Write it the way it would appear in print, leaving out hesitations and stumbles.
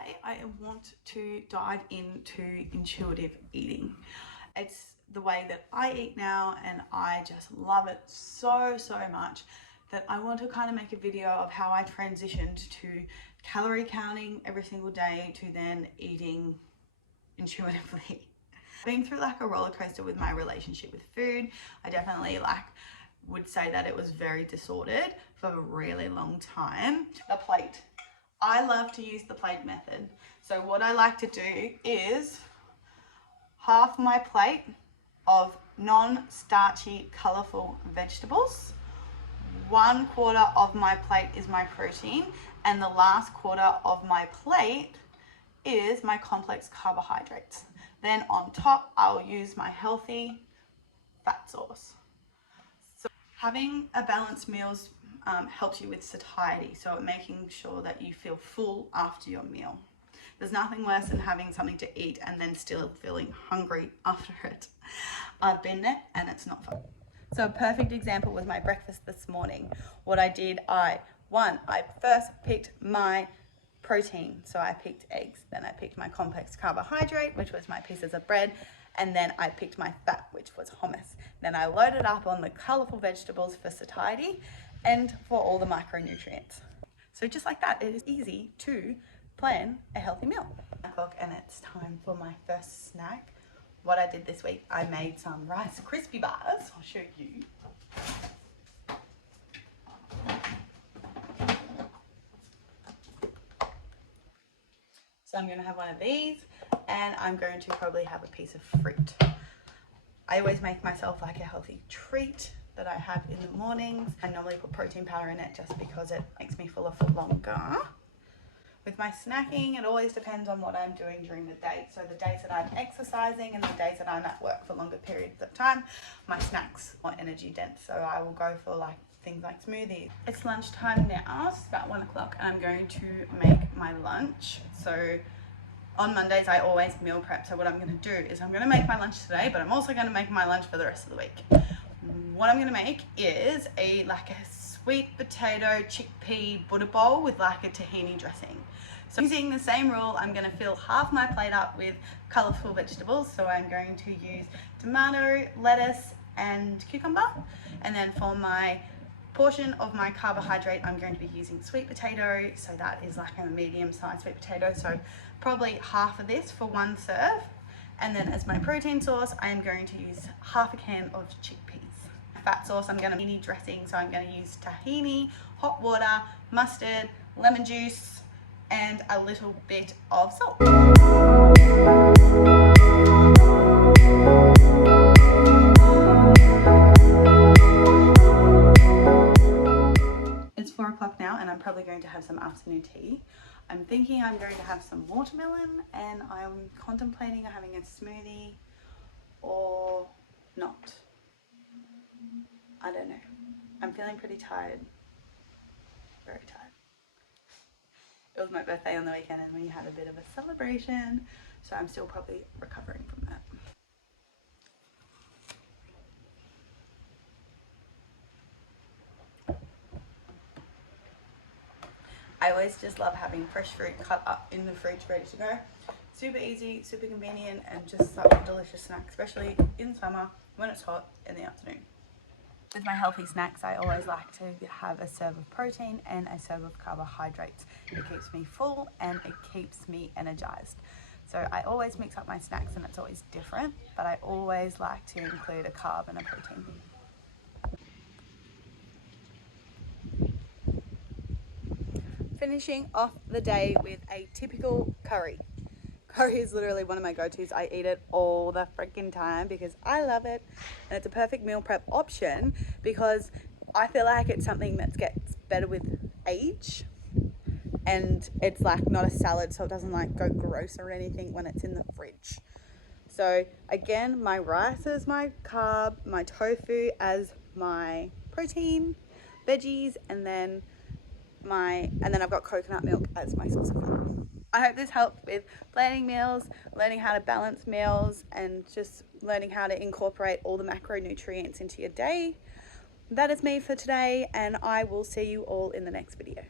today I want to dive into intuitive eating. It's the way that I eat now, and I just love it so much that I want to kind of make a video of how I transitioned to calorie counting every single day to then eating intuitively. Been through like a roller coaster with my relationship with food. I definitely would say that it was very disordered for a really long time. A plate. I love to use the plate method. So what I like to do is half my plate of non-starchy, colorful vegetables. 1/4 of my plate is my protein, and the last quarter of my plate is my complex carbohydrates. Then on top, I'll use my healthy fat source. So having a balanced meals helps you with satiety, so making sure that you feel full after your meal. There's nothing worse than having something to eat and then still feeling hungry after it. I've been there and it's not fun. So a perfect example was my breakfast this morning. What I did, I first picked my protein. So I picked eggs, then I picked my complex carbohydrate, which was my pieces of bread, and then I picked my fat, which was hummus. Then I loaded up on the colorful vegetables for satiety and for all the micronutrients. So just like that, it is easy to plan a healthy meal. And it's time for my first snack. What I did this week, I made some Rice Krispie bars. I'll show you. So I'm going to have one of these, and I'm going to probably have a piece of fruit. I always make myself like a healthy treat that I have in the mornings. I normally put protein powder in it just because it makes me fuller for longer. With my snacking, it always depends on what I'm doing during the day. So the days that I'm exercising and the days that I'm at work for longer periods of time, my snacks are energy dense. So I will go for things like smoothies. It's lunchtime now, it's about 1 o'clock, and I'm going to make my lunch. So on Mondays, I always meal prep. So what I'm going to do is I'm going to make my lunch today, but I'm also going to make my lunch for the rest of the week. What I'm going to make is a sweet potato chickpea Buddha bowl with a tahini dressing. So using the same rule, I'm going to fill half my plate up with colorful vegetables. So I'm going to use tomato, lettuce, and cucumber. And then for my portion of my carbohydrate, I'm going to be using sweet potato. So that is like a medium-sized sweet potato. So probably half of this for one serve. And then as my protein source, I am going to use half a can of chickpeas. Fat sauce, I'm going to tahini dressing, so I'm going to use tahini, hot water, mustard, lemon juice, and a little bit of salt. It's 4 o'clock now, and I'm probably going to have some afternoon tea. I'm thinking I'm going to have some watermelon, and I'm contemplating having a smoothie or not. I don't know. I'm feeling pretty tired. Very tired. It was my birthday on the weekend, and we had a bit of a celebration, so I'm still probably recovering from that. I always just love having fresh fruit cut up in the fridge ready to go. Super easy, super convenient, and just such a delicious snack, especially in summer when it's hot in the afternoon. With my healthy snacks, I always like to have a serve of protein and a serve of carbohydrates. It keeps me full and it keeps me energized. So I always mix up my snacks, and it's always different, but I always like to include a carb and a protein. Finishing off the day with a typical curry. Curry is literally one of my go-tos. I eat it all the freaking time because I love it, and it's a perfect meal prep option because I feel like it's something that gets better with age, and it's not a salad, so it doesn't go gross or anything when it's in the fridge. So again, my rice is my carb, my tofu as my protein, veggies, and then I've got coconut milk as my source of fat. I hope this helped with planning meals, learning how to balance meals, and just learning how to incorporate all the macronutrients into your day. That is me for today, and I will see you all in the next video.